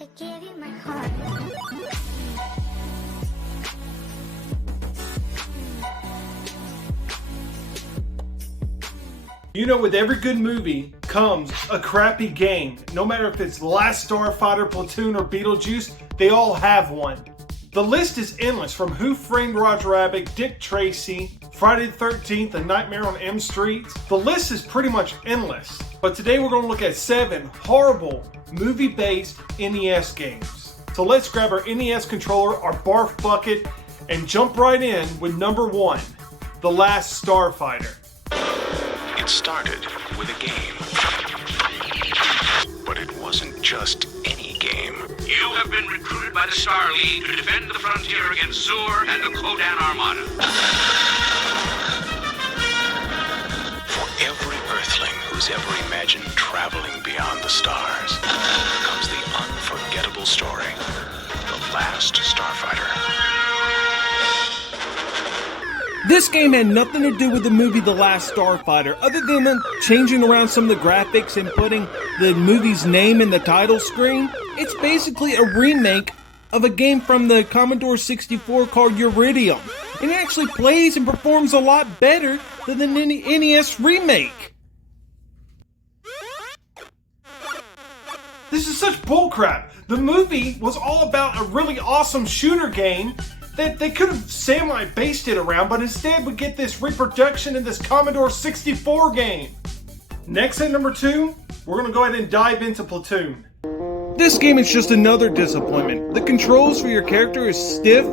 I gave you my heart. You know, with every good movie comes a crappy game. No matter if it's Last Starfighter, Platoon, or Beetlejuice, they all have one. The list is endless, from Who Framed Roger Rabbit, Dick Tracy, Friday the 13th, A Nightmare on M Street. The list is pretty much endless. But today we're going to look at 7 horrible movie-based NES games. So let's grab our NES controller, our barf bucket, and jump right in with number 1, The Last Starfighter. It started with a game. But it wasn't just any game. You have been recruited by the Star League to defend the frontier against Zur and the Kodan Armada. For every Earthling who's ever imagined traveling beyond the stars comes the unforgettable story, The Last Starfighter. This game had nothing to do with the movie The Last Starfighter, other than changing around some of the graphics and putting the movie's name in the title screen. It's basically a remake of a game from the Commodore 64 called Uridium. And it actually plays and performs a lot better than the NES remake. This is such bullcrap. The movie was all about a really awesome shooter game that they could have semi-based it around, but instead we get this reproduction in this Commodore 64 game. Next at number 2, we're going to go ahead and dive into Platoon. This game is just another disappointment. The controls for your character is stiff.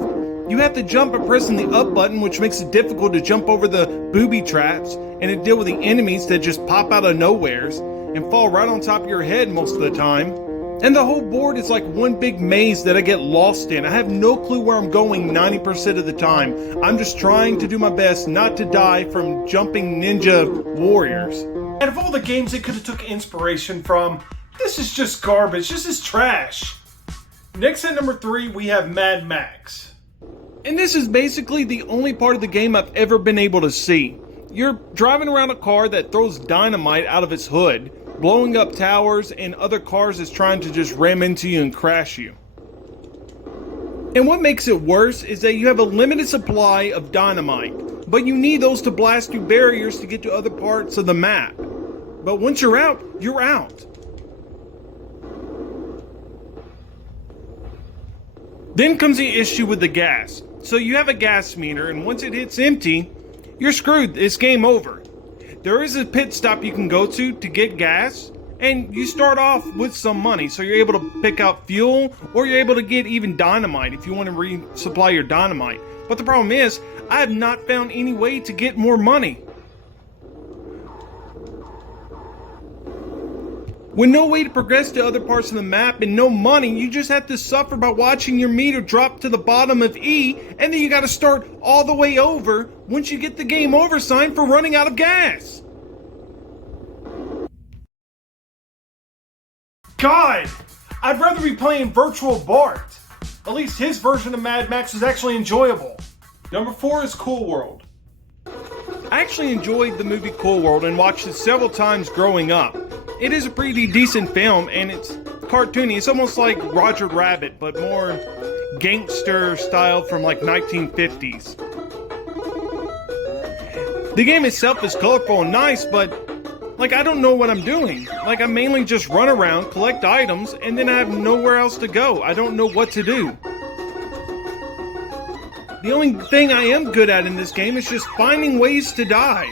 You have to jump by pressing the up button, which makes it difficult to jump over the booby traps and to deal with the enemies that just pop out of nowheres and fall right on top of your head most of the time. And the whole board is like one big maze that I get lost in. I have no clue where I'm going 90% of the time. I'm just trying to do my best not to die from jumping ninja warriors. Out of all the games they could have took inspiration from, this is just garbage. This is trash. Next at number 3, we have Mad Max. And this is basically the only part of the game I've ever been able to see. You're driving around a car that throws dynamite out of its hood, blowing up towers, and other cars is trying to just ram into you and crash you. And what makes it worse is that you have a limited supply of dynamite, but you need those to blast through barriers to get to other parts of the map. But once you're out, you're out. Then comes the issue with the gas. So you have a gas meter, and once it hits empty, you're screwed. It's game over. There is a pit stop you can go to get gas, and you start off with some money, so you're able to pick out fuel, or you're able to get even dynamite if you want to resupply your dynamite. But the problem is, I have not found any way to get more money. With no way to progress to other parts of the map and no money, you just have to suffer by watching your meter drop to the bottom of E, and then you gotta start all the way over once you get the game over sign for running out of gas. God! I'd rather be playing Virtual Bart. At least his version of Mad Max was actually enjoyable. Number 4 is Cool World. I actually enjoyed the movie Cool World and watched it several times growing up. It is a pretty decent film, and it's cartoony. It's almost like Roger Rabbit, but more gangster style from like 1950s. The game itself is colorful and nice, but like I don't know what I'm doing. Like I mainly just run around, collect items, and then I have nowhere else to go. I don't know what to do. The only thing I am good at in this game is just finding ways to die.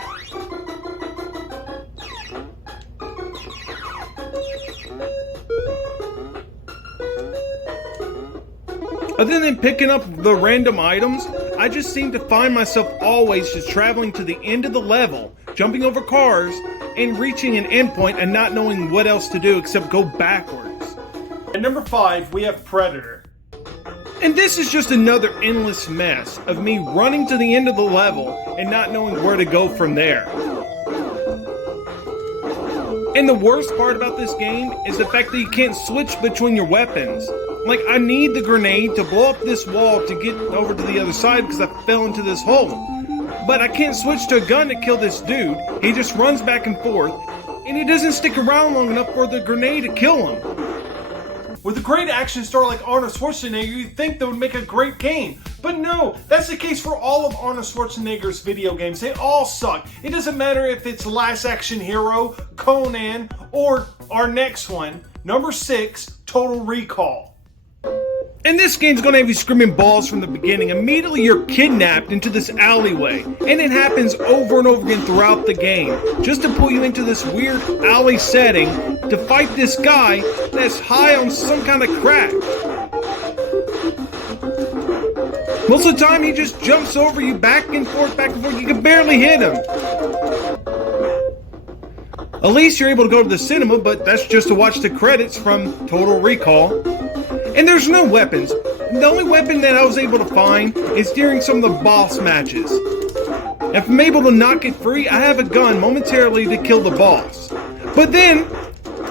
Other than picking up the random items, I just seem to find myself always just traveling to the end of the level, jumping over cars, and reaching an endpoint and not knowing what else to do except go backwards. At number 5, we have Predator. And this is just another endless mess of me running to the end of the level and not knowing where to go from there. And the worst part about this game is the fact that you can't switch between your weapons. Like, I need the grenade to blow up this wall to get over to the other side because I fell into this hole. But I can't switch to a gun to kill this dude. He just runs back and forth, and he doesn't stick around long enough for the grenade to kill him. With a great action star like Arnold Schwarzenegger, you'd think that would make a great game. But no, that's the case for all of Arnold Schwarzenegger's video games. They all suck. It doesn't matter if it's Last Action Hero, Conan, or our next one, number 6, Total Recall. And this game's gonna have you screaming balls from the beginning. Immediately you're kidnapped into this alleyway. And it happens over and over again throughout the game. Just to pull you into this weird alley setting to fight this guy that's high on some kind of crack. Most of the time he just jumps over you back and forth, back and forth. You can barely hit him. At least you're able to go to the cinema, but that's just to watch the credits from Total Recall. And there's no weapons. The only weapon that I was able to find is during some of the boss matches. If I'm able to knock it free, I have a gun momentarily to kill the boss. But then,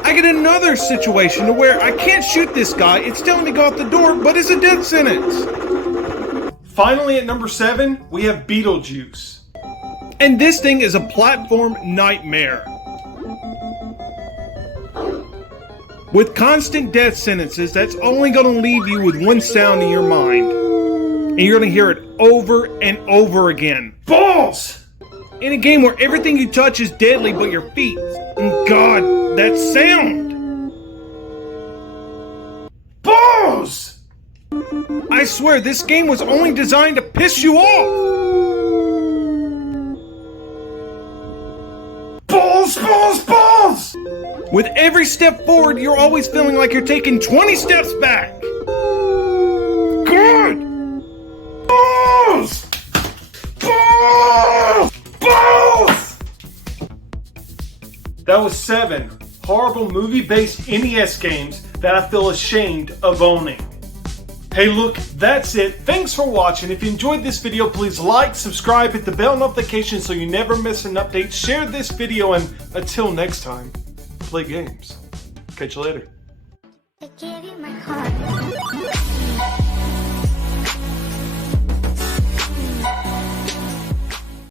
I get another situation to where I can't shoot this guy. It's telling me to go out the door, but it's a death sentence. Finally, at number 7, we have Beetlejuice. And this thing is a platform nightmare. With constant death sentences, that's only going to leave you with one sound in your mind. And you're going to hear it over and over again. Balls! In a game where everything you touch is deadly but your feet. And God, that sound! Balls! I swear, this game was only designed to piss you off! Balls, balls, balls! With every step forward, you're always feeling like you're taking 20 steps back! God! Balls! Balls! Balls! That was 7 horrible movie-based NES games that I feel ashamed of owning. Hey look, that's it. Thanks for watching. If you enjoyed this video, please like, subscribe, hit the bell notification so you never miss an update. Share this video, and until next time, play games. Catch you later. I gave you my heart.